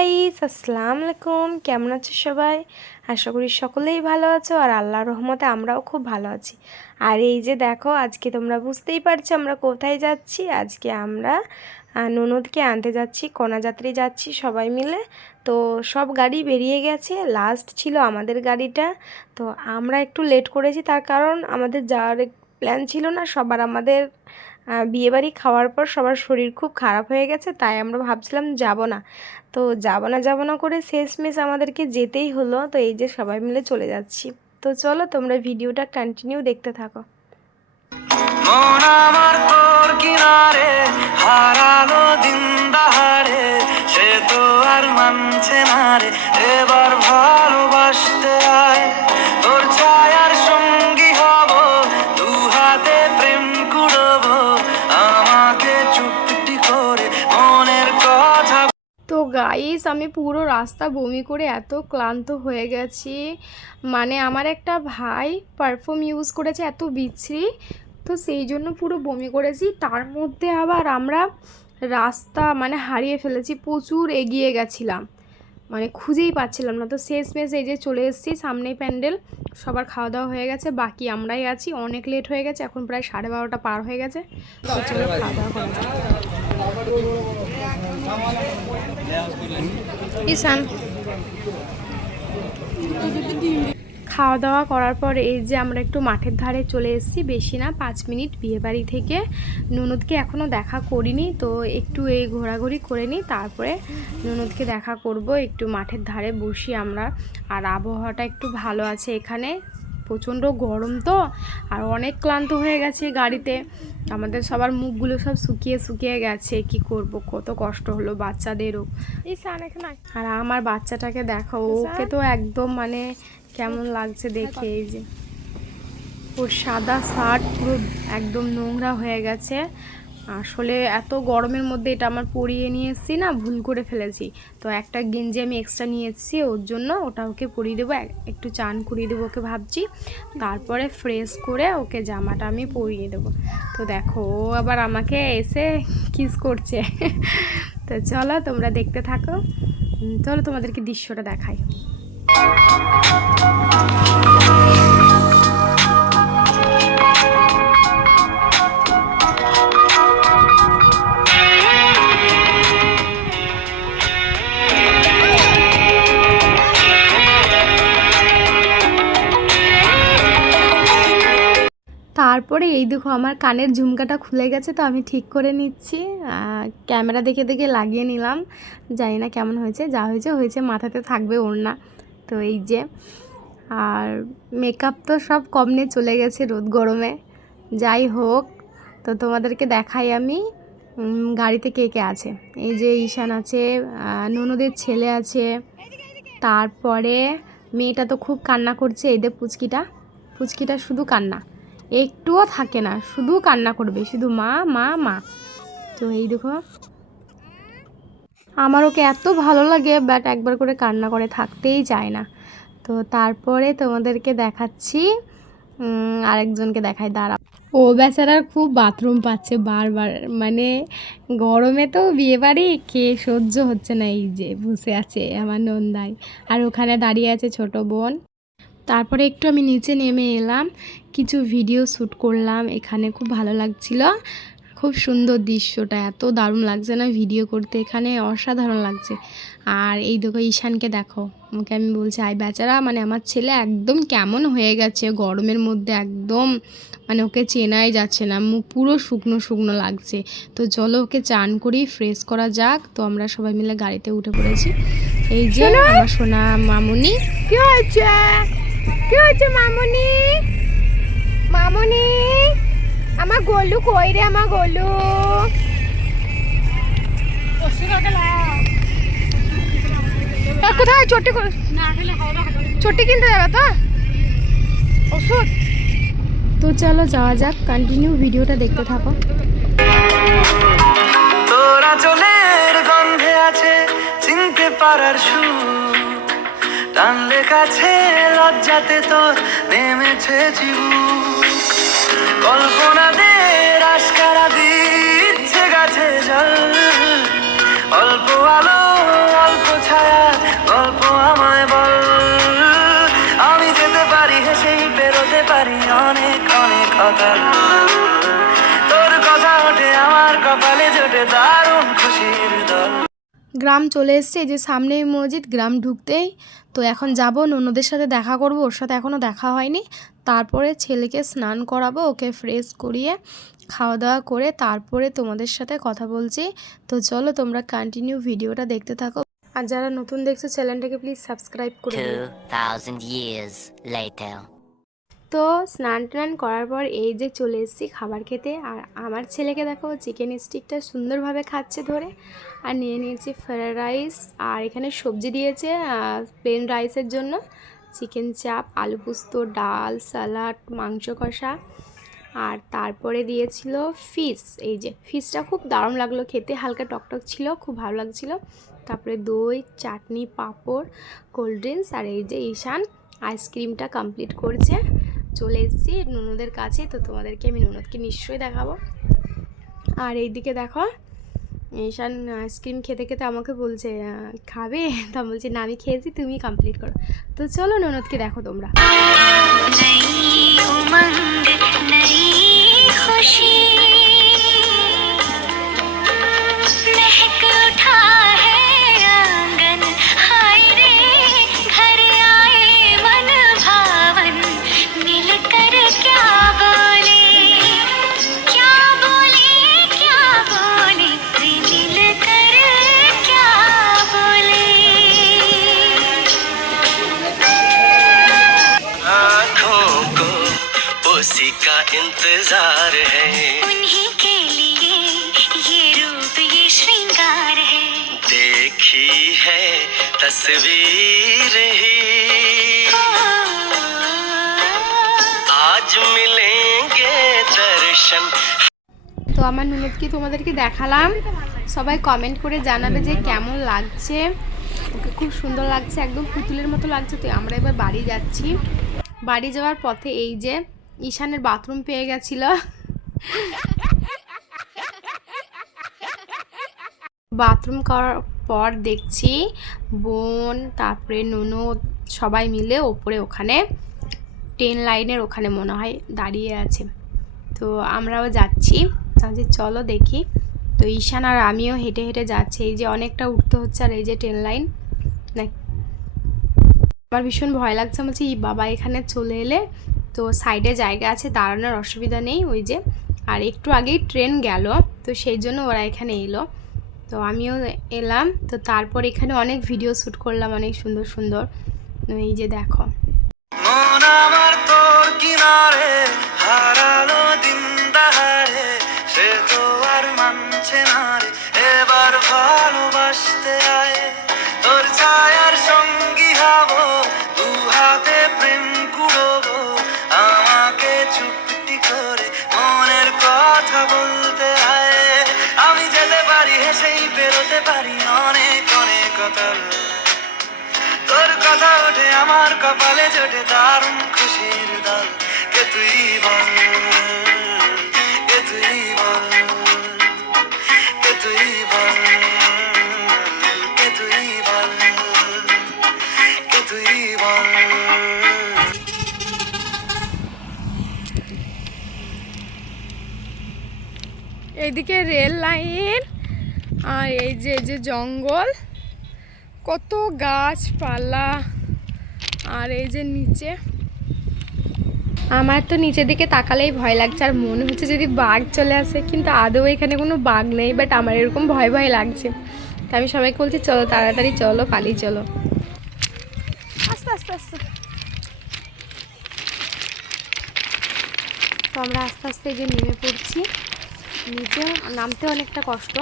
Guys, আসসালামু আলাইকুম। কেমন আছো সবাই? আশা করি সকলেই ভালো আছো আর আল্লাহর রহমতে আমরাও খুব ভালো আছি। আর এই যে দেখো, আজকে তোমরা বুঝতেই পারছো আমরা কোথায় যাচ্ছি। আজকে আমরা ননদকে আনতে যাচ্ছি, কন্যাযাত্রী যাচ্ছি সবাই মিলে। তো সব গাড়ি বেরিয়ে গেছে, লাস্ট ছিল আমাদের গাড়িটা। তো আমরা একটু লেট করেছি, তার কারণ আমাদের যাওয়ার প্ল্যান ছিল না সবার। আমাদের বিয়েবাড়ি খাওয়ার পর সবার শরীর খুব খারাপ হয়ে গেছে, তাই আমরা ভাবছিলাম যাব না। তো যাব না করে শেষমেশ আমাদেরকে যেতেই হলো। তো এই যে সবাই মিলে চলে যাচ্ছি। তো চলো তোমরা ভিডিওটা কন্টিনিউ দেখতে থাকো। মন আমার তোর কিনারে হারালো দিন দাহারে, সে তো আর মানছে না রে, এবার ভালোবাসতে আয়। তোর ছায়ার সঙ্গী হব, দু হাতে প্রেম কুড়বো, আমাকে চুপটি করে মনের কথা। তো গাইস, আমি পুরো রাস্তা বমি করে এত ক্লান্ত হয়ে গেছি। মানে আমার একটা ভাই পারফিউম ইউজ করেছে এত বিচ্ছিরি, তো সেই জন্য পুরো বমি করেছি। তার মধ্যে আবার আমরা রাস্তা মানে হারিয়ে ফেলেছি, প্রচুর এগিয়ে গেছিলাম, মানে খুঁজেই পাচ্ছিলাম না। তো শেষমেশ এই যে চলে এসেছি, সামনেই প্যান্ডেল, সবার খাওয়া দাওয়া হয়ে গেছে, বাকি আমরাই আছি। অনেক লেট হয়ে গেছে, এখন প্রায় 12:30 পার হয়ে গেছে। তো চলো খাওয়া দাওয়া করা যাক। ঈশান, খাওয়া দাওয়া করার পর এই যে আমরা একটু মাঠের ধারে চলে এসেছি, বেশি না 5 মিনিট বিয়েবাড়ি থেকে। ননদকে এখনও দেখা করিনি, তো একটু এই ঘোরাঘুরি করে নিই, তারপরে ননদকে দেখা করব। একটু মাঠের ধারে বসি আমরা। আর আবহাওয়াটা একটু ভালো আছে এখানে, প্রচণ্ড গরম তো, আর অনেক ক্লান্ত হয়ে গেছে গাড়িতে। আমাদের সবার মুখগুলো সব শুকিয়ে শুকিয়ে গেছে, কি করব, কত কষ্ট হলো বাচ্চাদেরও। আর আমার বাচ্চাটাকে দেখো, ওকে তো একদম মানে কেমন লাগছে দেখে। এই যে ওর সাদা শার্ট পুরো একদম নোংরা হয়ে গেছে। আসলে এত গরমের মধ্যে এটা আমার পরিয়ে নিয়ে এসেছি না, ভুল করে ফেলেছি। তো একটা গেঞ্জি আমি এক্সট্রা নিয়ে এসেছি ওর জন্য, ওটা ওকে পরিয়ে দেবো, একটু চান করিয়ে দেবো ওকে ভাবছি। তারপরে ফ্রেশ করে ওকে জামাটা আমি পরিয়ে দেবো। তো দেখো, ও আবার আমাকে এসে কিস করছে। তো চলো তোমরা দেখতে থাকো। চলো তোমাদেরকে দৃশ্যটা দেখাই। তারপরে এই দেখো, আমার কানের ঝুমকাটা খুলে গেছে, তো আমি ঠিক করে নিচ্ছি। ক্যামেরা দেখে দেখে লাগিয়ে নিলাম, জানি না কেমন হয়েছে। যা হয়েছে হয়েছে, মাথাতে থাকবে ওড়না। তো এই যে, আর মেকআপ তো সব কমনে চলে গেছে রোদ গরমে। যাই হোক, তো তোমাদেরকে দেখাই আমি গাড়িতে কে কে আছে। এই যে ঈশান আছে, ননদের ছেলে আছে, তারপরে মেয়েটা তো খুব কান্না করছে। এই যে পুচকিটা শুধু কান্না, একটুও থাকে না, শুধু কান্না করবে, শুধু মা মা মা। তো এই দেখো, আমার ওকে এত ভালো লাগে, বাট একবার করে কান্না করে থাকতেই চায় না। তো তারপরে তোমাদেরকে দেখাচ্ছি, আরেকজনকে দেখাই, দাঁড়া। ও বেচারার খুব বাথরুম পাচ্ছে বারবার, মানে গরমে তো বিয়েবাড়ি খেয়ে সহ্য হচ্ছে না। এই যে বসে আছে আমার নন্দাই, আর ওখানে দাঁড়িয়ে আছে ছোট বোন। তারপরে একটু আমি নিচে নেমে এলাম, কিছু ভিডিও শ্যুট করলাম এখানে, খুব ভালো লাগছিল, খুব সুন্দর দৃশ্যটা, এত দারুণ লাগছে না ভিডিও করতে, এখানে অসাধারণ লাগছে। আর এই দেখো ঈশানকে দেখো, ওকে আমি বলছি আই বেচারা, মানে আমার ছেলে একদম কেমন হয়ে গেছে গরমের মধ্যে, একদম মানে ওকে চেনাই যাচ্ছে না, মুখ পুরো শুকনো শুকনো লাগছে। তো চলো ওকে চান করি, ফ্রেশ করা যাক। তো আমরা সবাই মিলে গাড়িতে উঠে পড়েছি। এই যে আমার সোনা মামুনি, কি হয়েছে মামুনি? মামুনি, আমার গোলু কই রে? আমার গোলু কোথায়? চটি কিনতে যাবে তো ওষুধ। তো চলো যাওয়া যাক, কন্টিনিউ ভিডিওটা দেখতে থাকো। তোরা চলের গন্ধে আছে চিনতে পারার সুখ, টানলে কাছে লজ্জাতে তোর নেমেছে চিবুক, কল্পনাদের আশকারা দিচ্ছে গাছে জল, অল্প আলো অল্প ছায়া। দারুণ খুশির দল। গ্রাম চলে এসছে, এই যে সামনেই মসজিদ, গ্রাম ঢুকতেই। তো এখন যাব ননদের সাথে দেখা করব, ওর সাথে এখনও দেখা হয়নি। তারপরে ছেলেকে স্নান করাবো, ওকে ফ্রেশ করিয়ে খাওয়া দাওয়া করে তারপরে তোমাদের সাথে কথা বলছি। তো চলো তোমরা কন্টিনিউ ভিডিওটা দেখতে থাকো, আর যারা নতুন দেখছো চ্যানেলটাকে প্লিজ সাবস্ক্রাইব করে দিও। 2000 years later. তো স্নান টান করার পর এই যে চলে এসেছি খাবার খেতে। আর আমার ছেলেকে দেখো চিকেন স্টিকটা সুন্দরভাবে খাচ্ছে ধরে। আর নিয়ে নিয়েছি ফ্রায়েড রাইস, আর এখানে সবজি দিয়েছে প্লেন রাইসের জন্য, চিকেন চাপ, আলু পোস্ত, ডাল, স্যালাড, মাংস কষা, আর তারপরে দিয়েছিল ফিশ। এই যে ফিশটা খুব দারুণ লাগলো খেতে, হালকা টকটক ছিল, খুব ভালো লাগছিল। তারপরে দই, চাটনি, পাঁপড়, কোল্ড ড্রিঙ্কস, আর এই যে ঈশান আইসক্রিমটা কমপ্লিট করছে। চলে এসেছি ননদের কাছে, তো তোমাদেরকে আমি ননদকে নিশ্চয়ই দেখাবো। আর এইদিকে দেখো ঈশান আইসক্রিম খেতে খেতে আমাকে বলছে খাবে, তা বলছি না আমি খেয়েছি, তুমি কমপ্লিট করো। তো চলো ননদকে দেখো তোমরা। उसी का इंतजार है, उन्हीं के लिए ये रूप ये श्रृंगार है। देखी है तस्वीर ही, आज मिलेंगे दर्शन। তো আমার ননদকে তোমাদেরকে দেখালাম, সবাই কমেন্ট করে জানাবে যে কেমন লাগছে। ওকে খুব সুন্দর লাগছে, একদম পুতুলের মতো লাগছে। তো আমরা এবার বাড়ি যাচ্ছি। বাড়ি যাওয়ার পথে এই যে ঈশানের বাথরুম পেয়ে গেছিল, বাথরুম করার পর দেখছি বোন তারপরে ননদ সবাই মিলে ওপরে ওখানে ট্রেন লাইনের ওখানে মনে হয় দাঁড়িয়ে আছে। তো আমরাও যাচ্ছি, যে চলো দেখি। তো ঈশান আর আমিও হেঁটে হেঁটে যাচ্ছি, এই যে অনেকটা উঠতে হচ্ছে। আর এই যে ট্রেন লাইন, আমার ভীষণ ভয় লাগছে, বলছি বাবা এখানে চলে এলে তো সাইডে জায়গা আছে, দাঁড়ানোর অসুবিধা নেই। ওই যে আর একটু আগেই ট্রেন গেল, তো সেই জন্য ওরা এখানে এলো, তো আমিও এলাম। তো তারপর এখানে অনেক ভিডিও শ্যুট করলাম, অনেক সুন্দর সুন্দর। এই যে দেখো মন আমার তোর কিনারে হারালো দিন দাহারে, সে তো আর মানছে না রে, এবার ভালোবাসতে আয়। তোর ছায়ার সঙ্গী হব, দু হাতে প্রেম কুড়বো, আমাকে চুপটি করে মনের কথা বলতে আয়। আমি যেতে পারি হেসেই বেরোতে পারি অনেক অনেক কথা, তোর কথা ওঠে আমার কপালে জোটে দারুণ খুশির দল। কে তুই বল, কে তুই বল, কে তুই বল, কে তুই বল, কে তুই বল। এইদিকে রেল লাইন, আর এই যে জঙ্গল, কত গাছপালা, আর এই যে নিচে। আমার তো নিচের দিকে তাকালেই ভয় লাগছে, আর মনে হচ্ছে যদি বাঘ চলে আসে, কিন্তু আদৌ এখানে কোনো বাঘ নেই, বাট আমার এরকম ভয় ভয় লাগছে। তো আমি সবাইকে বলছি চলো তাড়াতাড়ি চলো, পালিয়ে চলো, আস্তে আস্তে আস্তে। তো আমরা আস্তে আস্তে এই যে নেমে পড়ছি, নিচে নামতে অনেকটা কষ্ট।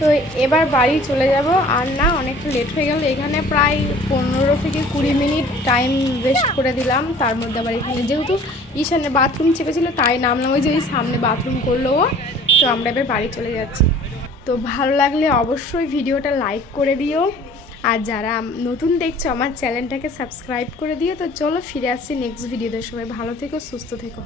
তো এবার বাড়ি চলে যাব, আর না অনেকটা লেট হয়ে গেল, এখানে প্রায় 15 থেকে 20 মিনিট টাইম ওয়েস্ট করে দিলাম। তার মধ্যে আবার এখানে যেহেতু ঈশানের বাথরুম চেপেছিল তাই নামলাম, ওই যে ওই সামনে বাথরুম করলো ও। তো আমরা এবার বাড়ি চলে যাচ্ছি। তো ভালো লাগলে অবশ্যই ভিডিওটা লাইক করে দিও, আর যারা নতুন দেখছো আমার চ্যানেলটাকে সাবস্ক্রাইব করে দিও। তো চলো ফিরে আসছি নেক্সট ভিডিওতে, সবাই ভালো থেকো, সুস্থ থেকো।